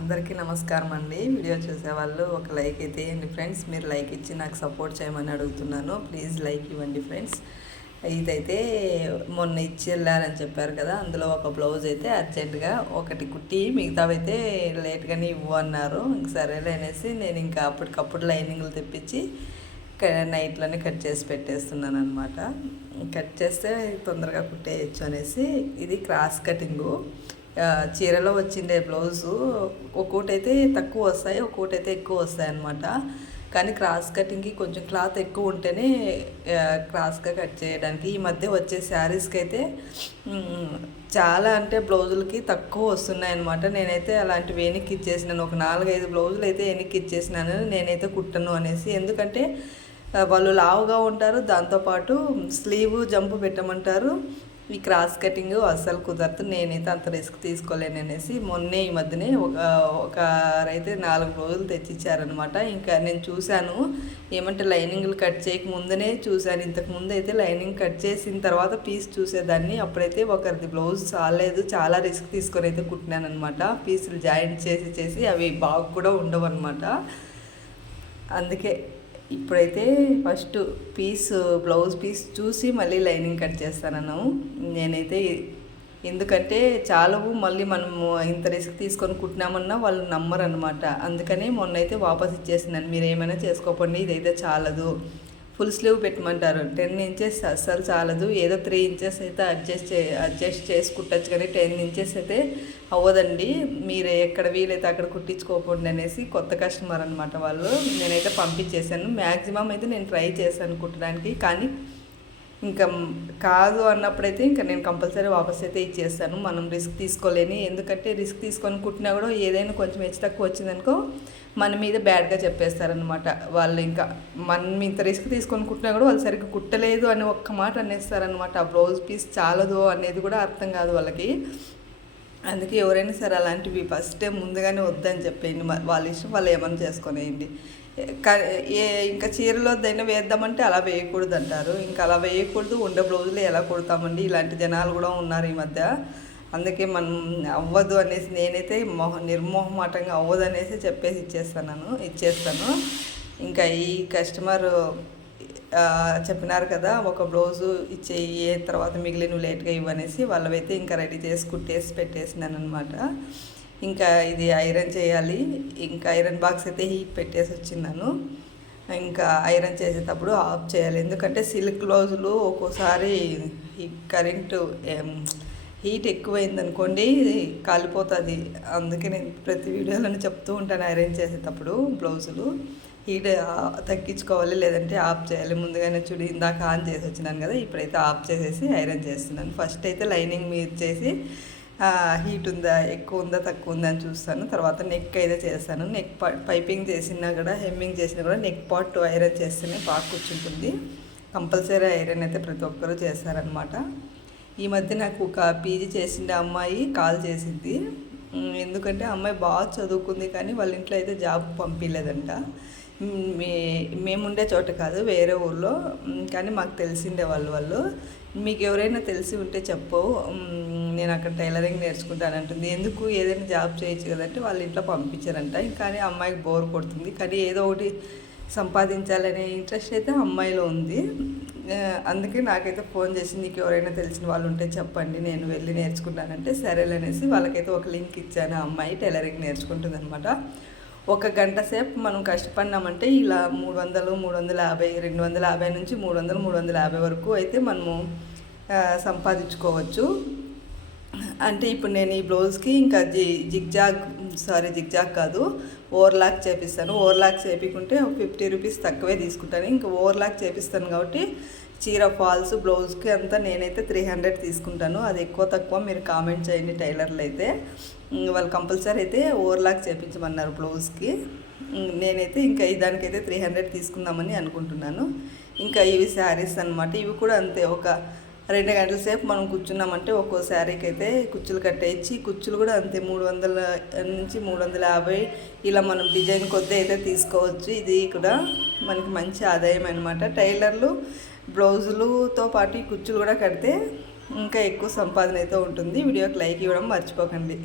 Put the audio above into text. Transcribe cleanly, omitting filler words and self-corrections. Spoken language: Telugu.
అందరికీ నమస్కారం అండి. వీడియో చూసేవాళ్ళు ఒక లైక్ అయితే ఇవ్వండి ఫ్రెండ్స్. మీరు లైక్ ఇచ్చి నాకు సపోర్ట్ చేయమని అడుగుతున్నాను. ప్లీజ్ లైక్ ఇవ్వండి ఫ్రెండ్స్. ఇదైతే మొన్న ఇచ్చి వెళ్ళారని చెప్పారు కదా, అందులో ఒక బ్లౌజ్ అయితే అర్జెంటుగా ఒకటి కుట్టి మిగతావైతే లేట్గానే ఇవ్వు అన్నారు. ఇంక సరేలే అనేసి నేను ఇంకా అప్పటికప్పుడు లైనింగ్లు తెప్పించి నైట్లోనే కట్ చేసి పెట్టేస్తున్నాను అనమాట. కట్ చేస్తే తొందరగా కుట్టేయచ్చు అనేసి. ఇది క్రాస్ కటింగు. చీరలో వచ్చిండే బ్లౌజు ఒక్కోటి అయితే తక్కువ వస్తాయి, ఒక్కోటి అయితే ఎక్కువ వస్తాయి అన్నమాట. కానీ క్రాస్ కటింగ్కి కొంచెం క్లాత్ ఎక్కువ ఉంటేనే క్రాస్గా కట్ చేయడానికి. ఈ మధ్య వచ్చే శారీస్కి అయితే చాలా అంటే బ్లౌజులకి తక్కువ వస్తున్నాయి అన్నమాట. నేనైతే అలాంటివి వెనక్కి ఇచ్చేసినాను. ఒక 4-5 బ్లౌజులు అయితే వెనక్కి ఇచ్చేసినాను. నేనైతే కుట్టను అనేసి. ఎందుకంటే వాళ్ళు లావుగా ఉంటారు, దాంతోపాటు స్లీవ్ జంపు పెట్టమంటారు. ఈ క్రాస్ కటింగ్ అస్సలు కుదరదు. నేనైతే అంత రిస్క్ తీసుకోలేను అనేసి మొన్నే ఈ మధ్యనే ఒకరైతే 4 రోజులు తెచ్చిచ్చారనమాట. ఇంకా నేను చూశాను, ఏమంటే లైనింగ్లు కట్ చేయక ముందనే చూశాను. ఇంతకుముందు అయితే లైనింగ్ కట్ చేసిన తర్వాత పీస్ చూసేదాన్ని. అప్పుడైతే ఒకరిది బ్లౌజ్ చాలేదు, చాలా రిస్క్ తీసుకొని అయితే కుట్టినాను అనమాట. పీసులు జాయింట్ చేసి అవి బాగా కూడా ఉండవు అనమాట. అందుకే ఇప్పుడైతే ఫస్ట్ బ్లౌజ్ పీస్ చూసి మళ్ళీ లైనింగ్ కట్ చేస్తాను నేనైతే. ఎందుకంటే చాలవు, మళ్ళీ మనము ఇంత రిస్క్ తీసుకొని కుట్టినామన్నా వాళ్ళు నమ్మరు అనమాట. అందుకని మొన్నైతే వాపస్ ఇచ్చేసినాను. మీరు ఏమైనా చేసుకోకండి, ఇదైతే చాలదు. Full sleeve పెట్టమంటారు. 10 ఇంచెస్ అస్సలు చాలదు. ఏదో 3 ఇంచెస్ అయితే అడ్జస్ట్ చేసి కుట్టచ్చు, కానీ 10 ఇంచెస్ అయితే అవ్వదండి. మీరు ఎక్కడ వీలైతే అక్కడ కుట్టించుకోకండి అనేసి కొత్త కస్టమర్ అనమాట వాళ్ళు. నేనైతే పంపించేశాను. మ్యాక్సిమం అయితే నేను ట్రై చేశాను కుట్టడానికి, కానీ ఇంకా కాదు అన్నప్పుడైతే ఇంకా నేను కంపల్సరీ వాపస్ అయితే ఇచ్చేస్తాను. మనం రిస్క్ తీసుకోలేని. ఎందుకంటే రిస్క్ తీసుకొని కుట్టినా కూడా ఏదైనా కొంచెం హెచ్చు తక్కువ వచ్చిందనుకో మన మీద బ్యాడ్గా చెప్పేస్తారనమాట వాళ్ళు. ఇంకా మనం ఇంత రిస్క్ తీసుకొని కుట్టినా కూడా వాళ్ళు సరిగ్గా కుట్టలేదు అని ఒక్క మాట అనేస్తారనమాట. ఆ బ్లౌజ్ పీస్ చాలదు అనేది కూడా అర్థం కాదు వాళ్ళకి. అందుకే ఎవరైనా సరే అలాంటివి ఫస్ట్ ముందుగానే వద్దని చెప్పేయండి. వాళ్ళ ఇష్టం, వాళ్ళు ఏమైనా చేసుకునేయండి. ఇంకా చీరలో దైనా వేద్దామంటే అలా వేయకూడదు అంటారు. ఇంకా అలా వేయకూడదు, ఉండే బ్లౌజులు ఎలా కుడతామండి, ఇలాంటి జనాలు కూడా ఉన్నారు ఈ మధ్య. అందుకే మనం అవ్వదు అనేసి నేనైతే నిర్మోహమాటంగా అవ్వదు అనేసి చెప్పేసి ఇచ్చేస్తాను. ఇంకా ఈ కస్టమర్ చెప్పినారు కదా, ఒక బ్లౌజు ఇచ్చేయి, తర్వాత మిగిలిన లేట్గా ఇవ్వనేసి వాళ్ళవైతే ఇంకా రెడీ చేసి కుట్టేసి పెట్టేసినాను అనమాట. ఇంకా ఇది ఐరన్ చేయాలి. ఇంకా ఐరన్ బాక్స్ అయితే హీట్ పెట్టేసి వచ్చిన్నాను. ఇంకా ఐరన్ చేసేటప్పుడు ఆఫ్ చేయాలి. ఎందుకంటే సిల్క్ బ్లౌజులు ఒక్కోసారి కరెంటు హీట్ ఎక్కువైందనుకోండి కాలిపోతుంది. అందుకే నేను ప్రతి వీడియోలోనే చెప్తూ ఉంటాను, ఐరన్ చేసేటప్పుడు బ్లౌజులు హీట్ తగ్గించుకోవాలి, లేదంటే ఆఫ్ చేయాలి. ముందుగానే చూడి ఇందాక ఆన్ చేసి వచ్చినాను కదా, ఇప్పుడైతే ఆఫ్ చేసేసి ఐరన్ చేస్తున్నాను. ఫస్ట్ అయితే లైనింగ్ మీద చేసి హీట్ ఉందా, ఎక్కువ ఉందా, తక్కువ ఉందా అని చూస్తాను. తర్వాత నెక్ అయితే చేస్తాను. నెక్ పైపింగ్ చేసినా కూడా, హెమ్మింగ్ చేసినా కూడా నెక్ పార్ట్ ఐరన్ చేస్తేనే బాగా కూర్చుంటుంది. కంపల్సరీ ఐరన్ అయితే ప్రతి ఒక్కరూ చేస్తారనమాట. ఈ మధ్య నాకు ఒక పీజీ చేసిండే అమ్మాయి కాల్ చేసింది. ఎందుకంటే అమ్మాయి బాగా చదువుకుంది, కానీ వాళ్ళ ఇంట్లో అయితే జాబ్ పంపించలేదంట. మేముండే చోట కాదు, వేరే ఊళ్ళో. కానీ మాకు తెలిసిండే వాళ్ళు మీకు ఎవరైనా తెలిసి ఉంటే చెప్పు, నేను అక్కడ టైలరింగ్ నేర్చుకుంటానంటుంది. ఎందుకు, ఏదైనా జాబ్ చేయొచ్చు కదంటే వాళ్ళ ఇంట్లో పంపించారంట. కానీ అమ్మాయికి బోర్ కొడుతుంది, కానీ ఏదో ఒకటి సంపాదించాలనే ఇంట్రెస్ట్ అయితే అమ్మాయిలో ఉంది. అందుకే నాకైతే ఫోన్ చేసి, నీకు ఎవరైనా తెలిసిన వాళ్ళు ఉంటే చెప్పండి, నేను వెళ్ళి నేర్చుకుంటానంటే సరేలనేసి వాళ్ళకైతే ఒక లింక్ ఇచ్చాను. ఆ అమ్మాయి టైలరింగ్ నేర్చుకుంటుంది అనమాట. 1 గంట సేపు మనం కష్టపడినామంటే ఇలా 300, 350, 250 నుంచి 300, 350 వరకు అయితే మనము సంపాదించుకోవచ్చు. అంటే ఇప్పుడు నేను ఈ బ్లౌజ్కి ఇంకా జిగ్జాగ్ కాదు, ఓవర్లాక్ చేపిస్తాను. ఓవర్లాక్ చేపించుకుంటే 50 రూపీస్ తక్కువే తీసుకుంటాను. ఇంకా ఓవర్లాక్ చేపిస్తాను కాబట్టి చీర ఫాల్స్ బ్లౌజ్కి అంతా నేనైతే 300 తీసుకుంటాను. అది ఎక్కువ తక్కువ మీరు కామెంట్ చేయండి. టైలర్లు అయితే వాళ్ళు కంపల్సరీ అయితే ఓవర్లాక్ చేపించమన్నారు బ్లౌజ్కి. నేనైతే ఇంకా దానికైతే 300 తీసుకుందామని అనుకుంటున్నాను. ఇంకా ఇవి శారీస్ అనమాట. ఇవి కూడా అంతే, ఒక 2 గంటల సేపు మనం కూర్చున్నామంటే ఒక్కో శారీకి అయితే కుచ్చులు కట్టేసి, కుచ్చులు కూడా అంతే 300 నుంచి 350 ఇలా మనం డిజైన్ కొద్ది అయితే తీసుకోవచ్చు. ఇది కూడా మనకి మంచి ఆదాయం అనమాట. టైలర్లు బ్లౌజులతో పాటు ఈ కుచ్చులు కూడా కడితే ఇంకా ఎక్కువ సంపాదన అయితే ఉంటుంది. వీడియోకి లైక్ ఇవ్వడం మర్చిపోకండి.